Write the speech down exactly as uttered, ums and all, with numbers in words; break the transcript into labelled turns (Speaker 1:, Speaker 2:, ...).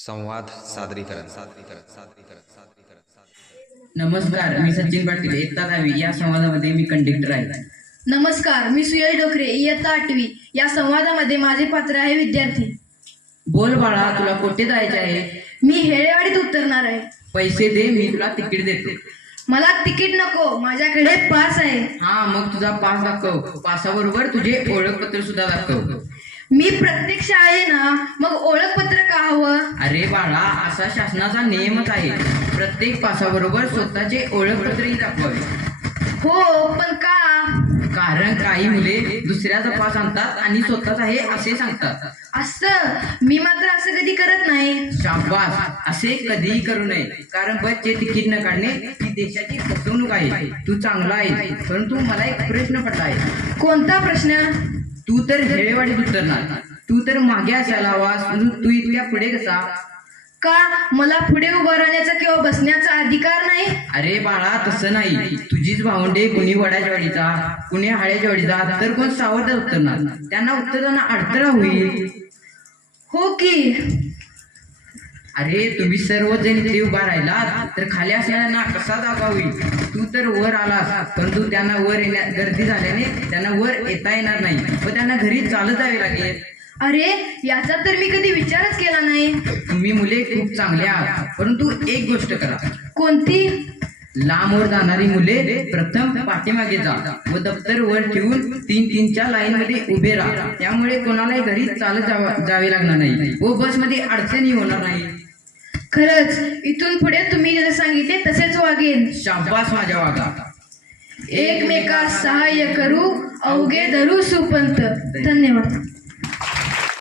Speaker 1: संवाद सादरीकरण सादरीकरण सादरीकरण सादरीकरण
Speaker 2: नमस्कार, मी सचिन पाटील इयत्ता दहावी या संवादामध्ये मी कंडक्टर आहे.
Speaker 3: नमस्कार, मी सुयल डोकरे इयत्ता आठवी या संवादामध्ये माझे पात्र आहे विद्यार्थी.
Speaker 2: बोल बाळा, तुला कुठे जायचे आहे?
Speaker 3: मी हेळेवाडीत उतरणार आहे.
Speaker 2: पैसे दे, मी तुला तिकीट देतो.
Speaker 3: मला तिकीट नको, माझ्याकडे पास आहे.
Speaker 2: हा, मग तुझा पास दाखव. पासाबरोबर तुझे ओळखपत्र सुद्धा दाखव.
Speaker 3: मी प्रत्यक्ष आहे ना, मग ओळखपत्र का हवं?
Speaker 2: अरे बाळा, असा शासनाचा नियमच आहे. प्रत्येक पासाबरोबर स्वतःचे ओळखपत्रही दाखवावे.
Speaker 3: हो, पण का?
Speaker 2: कारण काही मुले दुसऱ्याचा पास आणतात आणि स्वतःच आहे असे सांगतात.
Speaker 3: असं मी मात्र असं कधी करत नाही.
Speaker 2: शाबास, असे कधीही करू नये. कारण बसचे तिकीट न काढणे ही देशाची फसवणूक आहे. तू चांगला आहे, परंतु मला एक प्रश्न पडला आहे.
Speaker 3: कोणता प्रश्न?
Speaker 2: तू तर हेळेवाडीत उतरणार, तू तर मागे असायला हवास, तू इतक्या पुढे कसा?
Speaker 3: का मला पुढे उभं राहण्याचा किंवा बसण्याचा अधिकार नाही?
Speaker 2: अरे बाळा, तसं नाही. तुझीच भावंडे कुणी वड्याच्या वाडीचा, कुणी हाळ्याच्या वाडीचा, तर कोण सावरदा उतरणार. त्यांना उतरताना अडथळा होईल.
Speaker 3: हो की.
Speaker 2: अरे तुम्ही सर्वजण इथे उभा राहिलात तर खाली असणाऱ्यांना कसा जागा होईल? तू तर वर आलास, परंतु त्यांना वर येण्या गर्दी झाल्याने त्यांना वर येता येणार नाही व त्यांना घरी चालत जावे लागेल.
Speaker 3: अरे, याचा तर मी कधी विचारच केला नाही.
Speaker 2: तुम्ही मुले खूप चांगले आहात, परंतु एक गोष्ट करा.
Speaker 3: कोणती?
Speaker 2: लांबवर जाणारी मुले प्रथम पाठीमागे जा व दप्तर वर ठेवून तीन तीनच्या लाईन मध्ये उभे राहा. त्यामुळे कोणालाही घरी चालत जावे लागणार नाही व बसमध्ये अडचणी होणार नाही.
Speaker 3: खरंच, इथून पुढे तुम्ही जसे सांगितले तसेच वागेन.
Speaker 2: शाबास माझ्या वागा.
Speaker 3: एकमेकास सहाय्य करू, अवघे धरू सुपंत. धन्यवाद.